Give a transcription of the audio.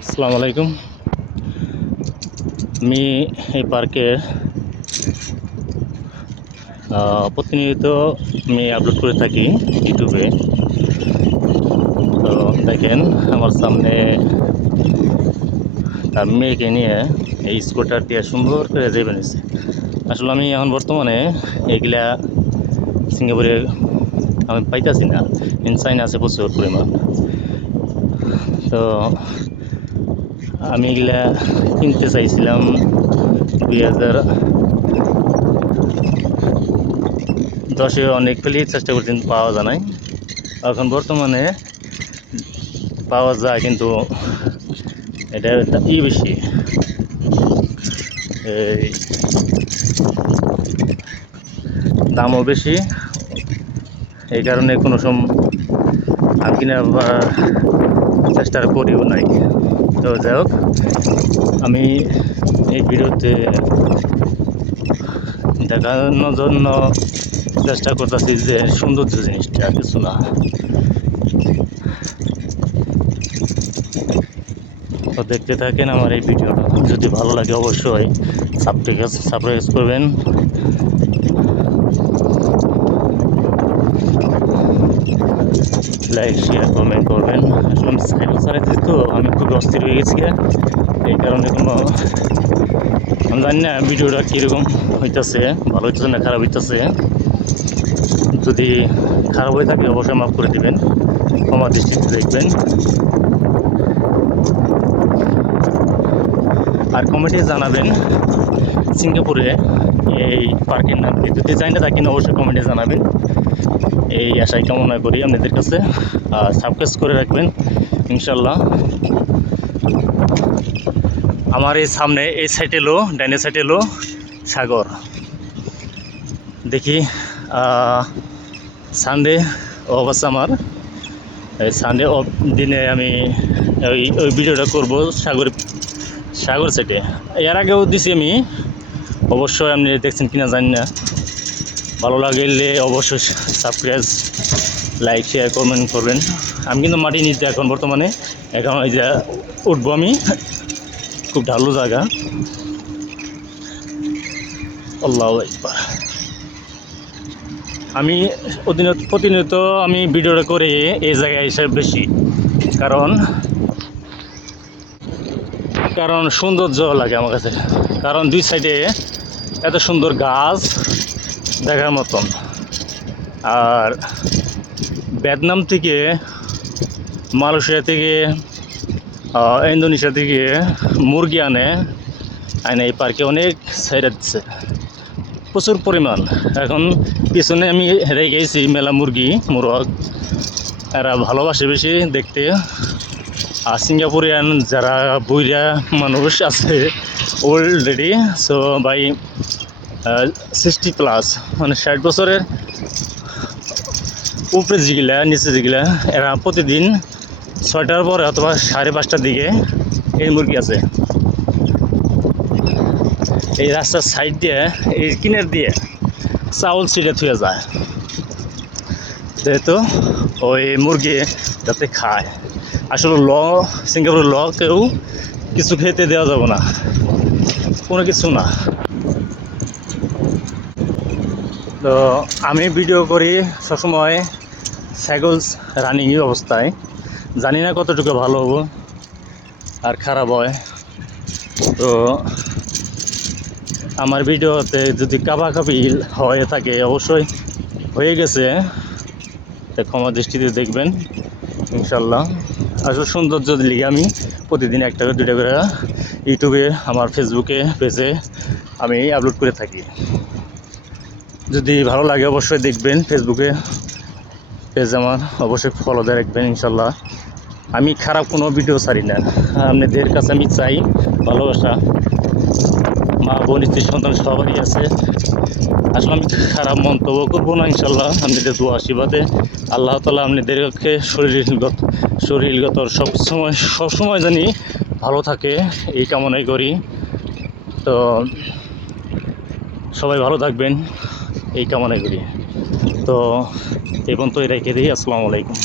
আসসালামু আলাইকুম। আমি এই পার্কে প্রতিনিয়ত আমি আপলোড করে থাকি ইউটিউবে। তো দেখেন আমার সামনে তার মেয়েকে নিয়ে এই স্কুটার দিয়ে সুন্দর করে রেবে বেনিয়েছে। আসলে আমি এখন বর্তমানে এইগুলা সিঙ্গাপুরে আমি পাইতেছি না, চাইনা আছে প্রচুর পরিমাণ। তো আমি এগুলা কিনতে চাইছিলাম 2010-এ অনেকগুলি চেষ্টা করছি, পাওয়া যায় নাই। এখন বর্তমানে পাওয়া যায়, কিন্তু এটা বেশি, এই দামও বেশি। এই কারণে কোনো আমি কিনা চেষ্টা করিও নাই। তো যাই হোক, আমি এই ভিডিওতে দেখানোর জন্য চেষ্টা করতেছি যে সৌন্দর্য জিনিসটা কিছু না। তো দেখতে থাকেন আমার এই ভিডিওটা, যদি ভালো লাগে অবশ্যই সাবস্ক্রাইব করবেন। লাইক শেয়ার কমেন্ট করবেন। আসলে আমি সাইকেল চালাইতেছি, তো আমি খুব অস্থির হয়ে গেছি, এই কারণে আমি জানি না ভিডিওটা কীরকম হইতেছে, ভালো হইতেছে না খারাপ হইতেছে। যদি খারাপ হয়ে থাকে অবশ্যই মাফ করে দিবেন, ক্ষমা দৃষ্টিতে দেখবেন। আর কমেন্টে জানাবেন সিঙ্গাপুরে এই পার্কের নাম কি, যদি জানি না থাকেন অবশ্যই কমেন্টে জানাবেন। এই আশাই কামনা করি আপনাদের কাছে। আর সাবস্ক্রাইব করে রাখবেন ইনশাল্লাহ। আমার এই সামনে এই সাইডে এলো, ডাইনে সাইডে এলো সাগর। দেখি সানডে অফ আছে আমার, এই সানডে অফ দিনে আমি ওই ভিডিওটা করব সাগর সাইডে। এর আগেও দিছি আমি, অবশ্যই আপনি দেখছেন কিনা জানি না। ভালো লাগলে অবশ্যই সাবস্ক্রাইব লাইক শেয়ার কমেন্ট করবেন। আমি কিন্তু মাটি নিতে এখন বর্তমানে, এখন এই যে উঠবো আমি, খুব ঢালু জায়গা। আল্লাহু আকবার। আমি প্রতিনিয়ত আমি ভিডিওটা করি এই জায়গায় এসে বেশি, কারণ সৌন্দর্য লাগে আমার কাছে। কারণ দুই সাইডে এত সুন্দর গাছ দেখার মতন। আর ভিয়েতনাম থেকে, মালয়েশিয়া থেকে, ইন্দোনেশিয়া থেকে মুরগি আনে এই পার্কে অনেক সাইড দিচ্ছে প্রচুর পরিমাণ। এখন পিছনে আমি হেরে গেছি মেলা মুরগ, এরা ভালোবাসে বেশি দেখতে। আর সিঙ্গাপুরিয়ান যারা বুইরা মানুষ আছে অলরেডি, সো বাই 60+, মানে 60 বছরের উপরে যেগুলা নিচে যেগুলা, এরা প্রতিদিন 6টার পরে অথবা 5:30টার দিকে এই মুরগি আছে এই রাস্তার সাইড দিয়ে, এই কিনার দিয়ে চাউল ছিটে থুয়ে যায়, যেহেতু ওই মুরগি যাতে খায়। আসলে সিঙ্গাপুরের কেউ কিছু খেতে দেওয়া যাবে না, কোনো কিছু না। তো আমি ভিডিও করি সবসময় সাইকেল রানিং অবস্থায়, জানি না কতটুকু ভালো হবো আর খারাপ হয়। তো আমার ভিডিওতে যদি কাবাকাবি হয়ে থাকে, অবশ্যই হয়ে গেছে, তাই ক্ষমা দৃষ্টিতে দেখবেন ইনশাল্লাহ। আসলে সৌন্দর্য লিগে আমি প্রতিদিন একটা করে 2টা করে ইউটিউবে, আমার ফেসবুকে পেজে আমি আপলোড করে থাকি। যদি ভালো লাগে অবশ্যই দেখবেন, ফেসবুকে পেজ আমার অবশ্যই ফলো দিয়ে রাখবেন ইনশাল্লাহ। আমি খারাপ কোনো ভিডিও ছাড়ি না, আপনাদের কাছে আমি চাই ভালোবাসা। মা বোন স্ত্রী সন্তান সবারই আছে, আসলে আমি খারাপ মন্তব্য করবো না ইনশাল্লাহ। আপনাদের দোয়া আশীর্বাদে আল্লাহ তাআলা আপনাদেরকে শরীরগত সবসময় জানি ভালো থাকে, এই কামনাই করি। তো সবাই ভালো থাকবেন এই কামনাই করি। তো এই পর্যন্ত রেখে দিই। আসসালামু আলাইকুম।